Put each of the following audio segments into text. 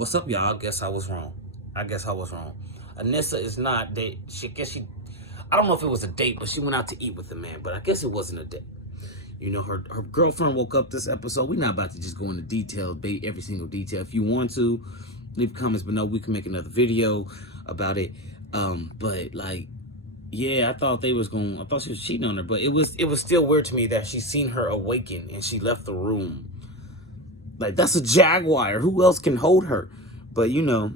What's up, y'all? Guess I was wrong. Anissa is not date. I don't know if it was a date, but she went out to eat with the man. But I guess it wasn't a date. You know, her girlfriend woke up this episode. We're not about to just go into detail, bait every single detail. If you want to, leave comments below. We can make another video about it. But like, yeah, I thought she was cheating on her, but it was still weird to me that she seen her awaken and she left the room. Like, that's a jaguar. Who else can hold her? But, you know,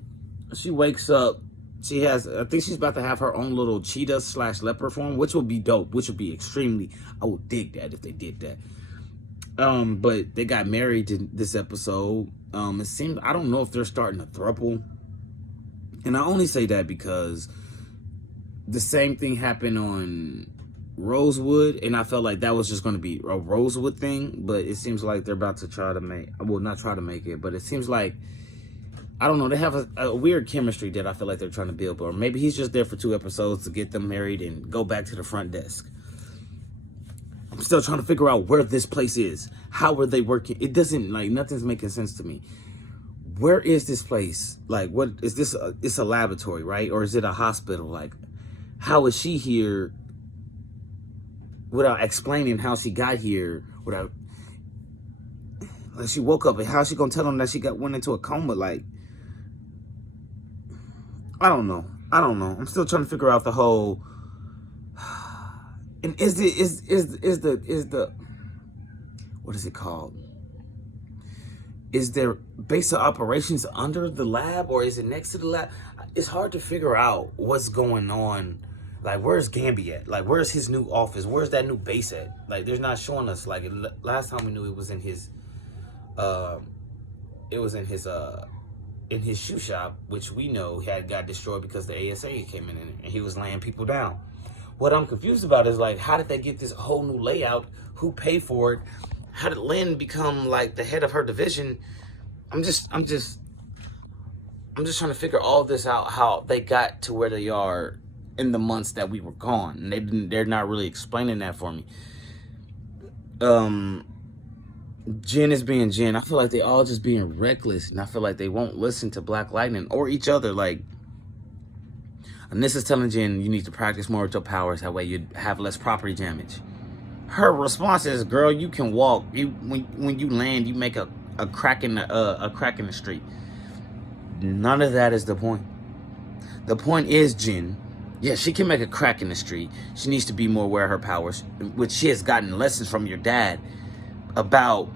she wakes up. I think she's about to have her own little cheetah / leopard form, which would be dope, which would be extremely, I would dig that if they did that. But they got married in this episode. It seems, I don't know if they're starting a throuple. And I only say that because the same thing happened on Rosewood, and I felt like that was just going to be a Rosewood thing, but it seems like they're about to try to make, well, not try to make it, but it seems like, I don't know, they have a weird chemistry that I feel like they're trying to build, or maybe he's just there for 2 episodes to get them married and go back to the front desk. I'm still trying to figure out where this place is. How are they working? It doesn't, like, nothing's making sense to me. Where is this place? Like, what is this? It's a laboratory, right? Or is it a hospital? Like, how is she here without explaining how she got here? Without, like, she woke up, and how's she gonna tell them that she went into a coma? Like, I don't know. I'm still trying to figure out the whole. And is the what is it called? Is there base of operations under the lab, or is it next to the lab? It's hard to figure out what's going on. Like, where's Gambi at? Like, where's his new office? Where's that new base at? Like, they're not showing us. Like, last time we knew it was in his, in his shoe shop, which we know got destroyed because the ASA came in and he was laying people down. What I'm confused about is, like, how did they get this whole new layout? Who paid for it? How did Lynn become, like, the head of her division? I'm just trying to figure all this out, how they got to where they are in the months that we were gone. And they're not really explaining that for me. Jen is being Jen. I feel like they all just being reckless, and I feel like they won't listen to Black Lightning or each other. Like, Anissa's telling Jen, you need to practice more with your powers, that way you'd have less property damage. Her response is, girl, you can walk. When you land, you make a crack in the street. None of that is the point. The point is, Jen, yeah, she can make a crack in the street. She needs to be more aware of her powers, which she has gotten lessons from your dad about,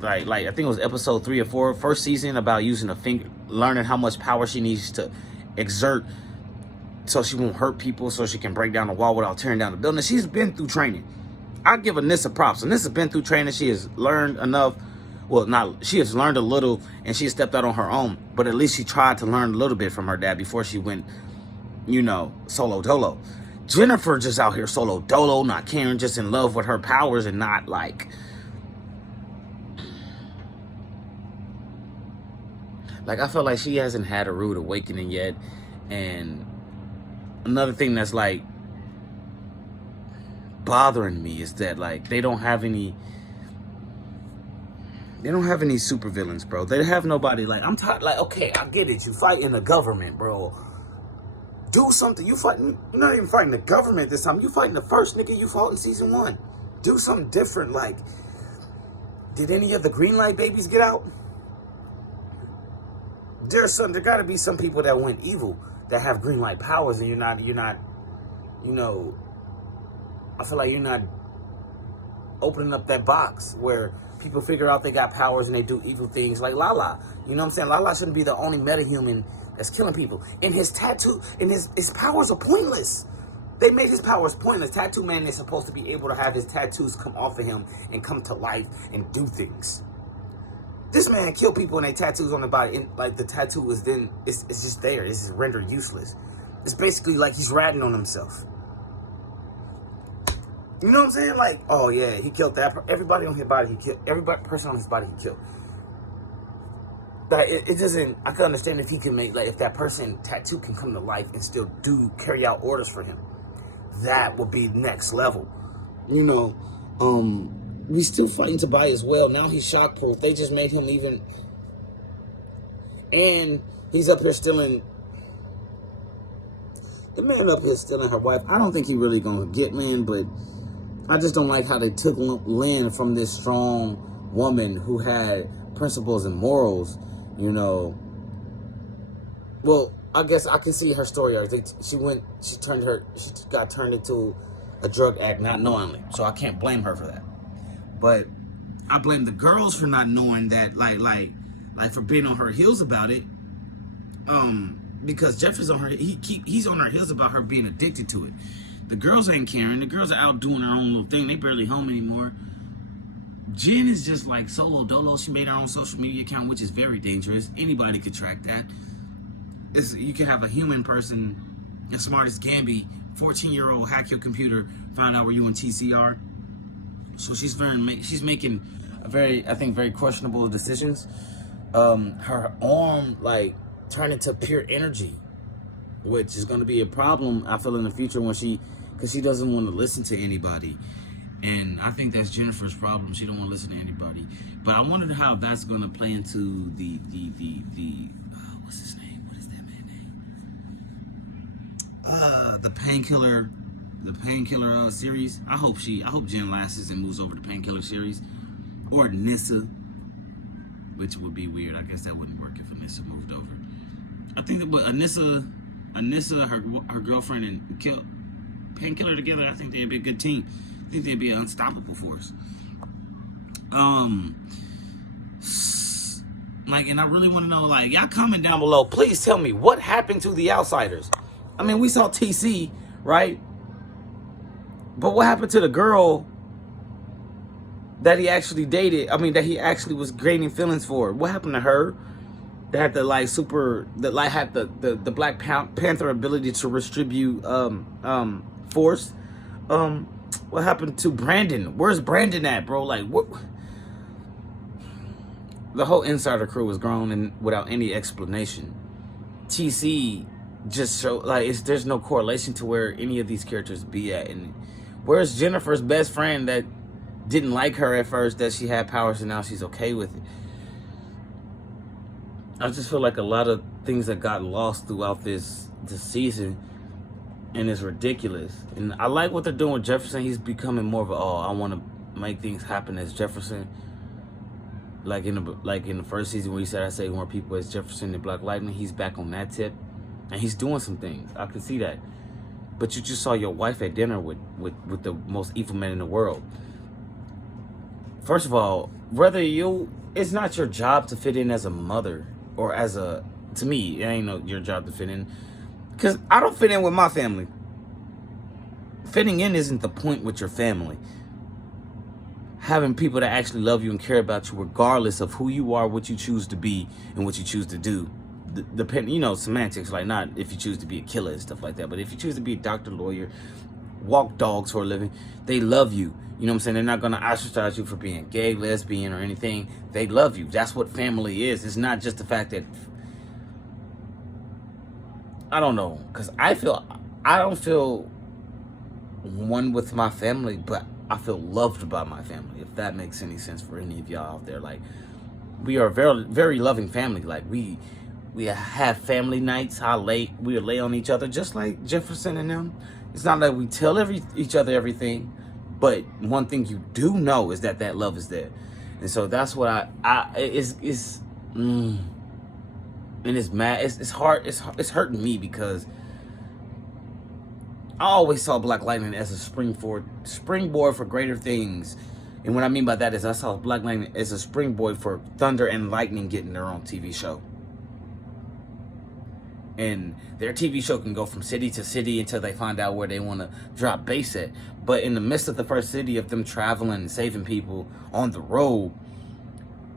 like I think it was episode 3 or 4, first season, about using a finger, learning how much power she needs to exert so she won't hurt people, so she can break down the wall without tearing down the building. She's been through training. I give Anissa props. Anissa's been through training. She has learned enough. Well, she has learned a little, and she stepped out on her own. But at least she tried to learn a little bit from her dad before she went, you know, solo dolo. Jennifer just out here solo dolo, not caring, just in love with her powers and not, like, I feel like she hasn't had a rude awakening yet. And another thing that's, like, bothering me is that, like, they don't have any supervillains, bro. They have nobody. Like, I'm tired. Like, okay, I get it. You fight in the government, bro. Do something. You're not even fighting the government this time. You fighting the first nigga you fought in season 1. Do something different. Like, did any of the green light babies get out? There gotta be some people that went evil that have green light powers, and you're not, you know, I feel like you're not opening up that box where people figure out they got powers and they do evil things, like Lala. You know what I'm saying? Lala shouldn't be the only metahuman that's killing people. And his tattoo, and his powers are pointless. They made his powers pointless. Tattoo Man is supposed to be able to have his tattoos come off of him and come to life and do things. This man killed people and they tattoos on the body, and, like, the tattoo is then, it's just there. It's just rendered useless. It's basically like he's ratting on himself. You know what I'm saying? Like, oh yeah, he killed that. Everybody on his body he killed. Every person on his body he killed. But it doesn't, I can understand if he can make, like, if that person tattoo can come to life and still carry out orders for him. That would be next level. You know, we still fighting Tobias well. Now he's shockproof. They just made him even, And he's up here stealing. The man up here stealing her wife. I don't think he really gonna get Lynn, but I just don't like how they took Lynn from this strong woman who had principles and morals, you know. Well, I guess I can see her story. She got turned into a drug addict, not knowingly. So I can't blame her for that. But I blame the girls for not knowing that, like for being on her heels about it. Because Jeffrey's on her, he's on her heels about her being addicted to it. The girls ain't caring. The girls are out doing their own little thing. They barely home anymore. Jen is just like solo dolo. She made her own social media account, which is very dangerous. Anybody could track that. You can have a human person as smart as Gamby, 14-year-old, hack your computer, find out where you and TC are. So she's making a very questionable decisions. Her arm turned into pure energy, which is going to be a problem, I feel, in the future because she doesn't want to listen to anybody. And I think that's Jennifer's problem. She don't want to listen to anybody. But I wonder how that's going to play into the what's his name? What is that man's name? The Painkiller series. I hope Jen lasts and moves over to Painkiller series, or Nissa, which would be weird. I guess that wouldn't work if Anissa moved over. I think that, but Anissa, her girlfriend, and Painkiller together, I think they'd be a good team. I think they'd be an unstoppable force. And I really want to know, y'all comment down below. Please tell me what happened to the outsiders. I mean, we saw TC, right? But what happened to the girl that he actually dated? I mean, that he actually was gaining feelings for. What happened to her? That had the had the Black Panther ability to distribute force. What happened to Brandon? Where's Brandon at, bro? What? The whole Insider crew was grown and without any explanation. TC just showed there's no correlation to where any of these characters be at. And where's Jennifer's best friend that didn't like her at first, that she had powers and now she's okay with it? I just feel like a lot of things that got lost throughout this season, and it's ridiculous. And I like what they're doing with Jefferson. He's becoming more of I want to make things happen as Jefferson. Like in the first season where he said I say more people as Jefferson and Black Lightning, he's back on that tip, and he's doing some things. I can see that. But you just saw your wife at dinner with the most evil man in the world. First of all, it's not your job to fit in as a mother. Or to me, it ain't your job to fit in. Because I don't fit in with my family. Fitting in isn't the point with your family. Having people that actually love you and care about you regardless of who you are, what you choose to be, and what you choose to do. Semantics, not if you choose to be a killer and stuff like that. But if you choose to be a doctor, lawyer, walk dogs for a living, they love you. You know what I'm saying? They're not going to ostracize you for being gay, lesbian, or anything. They love you. That's what family is. It's not just the fact that... I don't know. Because I don't feel one with my family, but I feel loved by my family. If that makes any sense for any of y'all out there. We are a very, very loving family. We have family nights. We lay on each other just like Jefferson and them. It's not like we tell each other everything. But one thing you do know is that love is there. And so that's what and it's mad. It's hard. It's hurting me because I always saw Black Lightning as a springboard for greater things. And what I mean by that is I saw Black Lightning as a springboard for Thunder and Lightning getting their own TV show. And their TV show can go from city to city until they find out where they want to drop base at. But in the midst of the first city of them traveling and saving people on the road,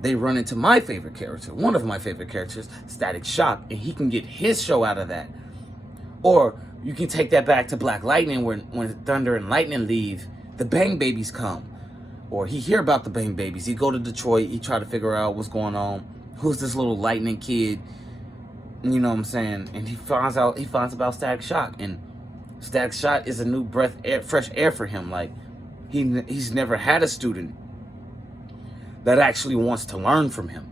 they run into my favorite character, one of my favorite characters, Static Shock, and he can get his show out of that. Or you can take that back to Black Lightning when Thunder and Lightning leave, the Bang Babies come. Or he hear about the Bang Babies. He go to Detroit, he try to figure out what's going on. Who's this little Lightning kid? You know what I'm saying? And he finds about Static Shock, and Static Shock is a new fresh air for him. He's never had a student that actually wants to learn from him.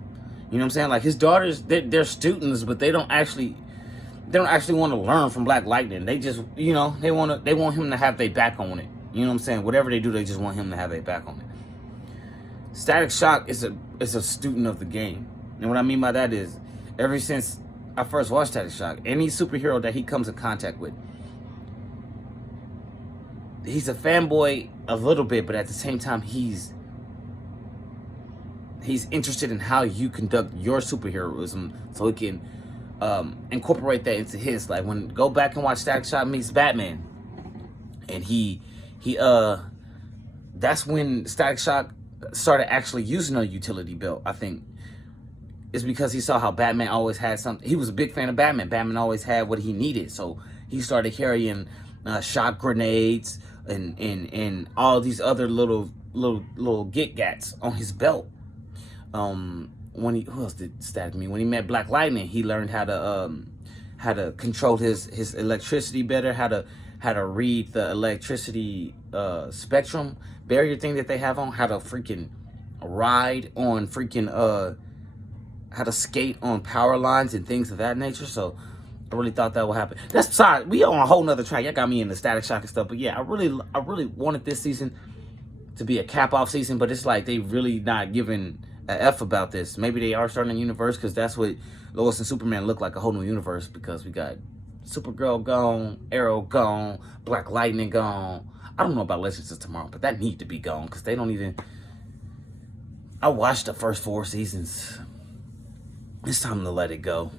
You know what I'm saying? Like his daughters, they're students, but they don't actually want to learn from Black Lightning. They just, you know, they want him to have their back on it. You know what I'm saying? Whatever they do, they just want him to have their back on it. Static Shock is a student of the game. And what I mean by that is, ever since I first watched Static Shock, any superhero that he comes in contact with, he's a fanboy a little bit, but at the same time, he's interested in how you conduct your superheroism so he can incorporate that into his. Like, go back and watch Static Shock meets Batman, and that's when Static Shock started actually using a utility belt. I think it's because he saw how Batman always had something. He was a big fan of Batman. Batman always had what he needed, so he started carrying shock grenades and all these other little get-gats on his belt. Who else did Static meet? When he met Black Lightning, he learned how to control his electricity better, how to read the electricity spectrum barrier thing that they have on, how to freaking ride on how to skate on power lines and things of that nature. So I really thought that would happen. That's sorry, we on a whole nother track. Y'all got me into Static Shock and stuff, but yeah, I really wanted this season to be a cap-off season, but it's like they really not giving a F about this. Maybe they are starting a universe, because that's what Lois and Superman look like, a whole new universe, because we got Supergirl gone, Arrow gone, Black Lightning gone. I don't know about Legends of Tomorrow, but that need to be gone, because they don't even... I watched the first 4 seasons. It's time to let it go.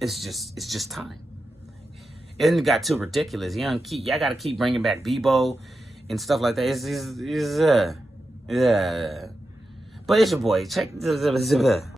It's just time. It got too ridiculous. Y'all gotta keep bringing back Bebo and stuff like that. Yeah. But it's your boy. Check the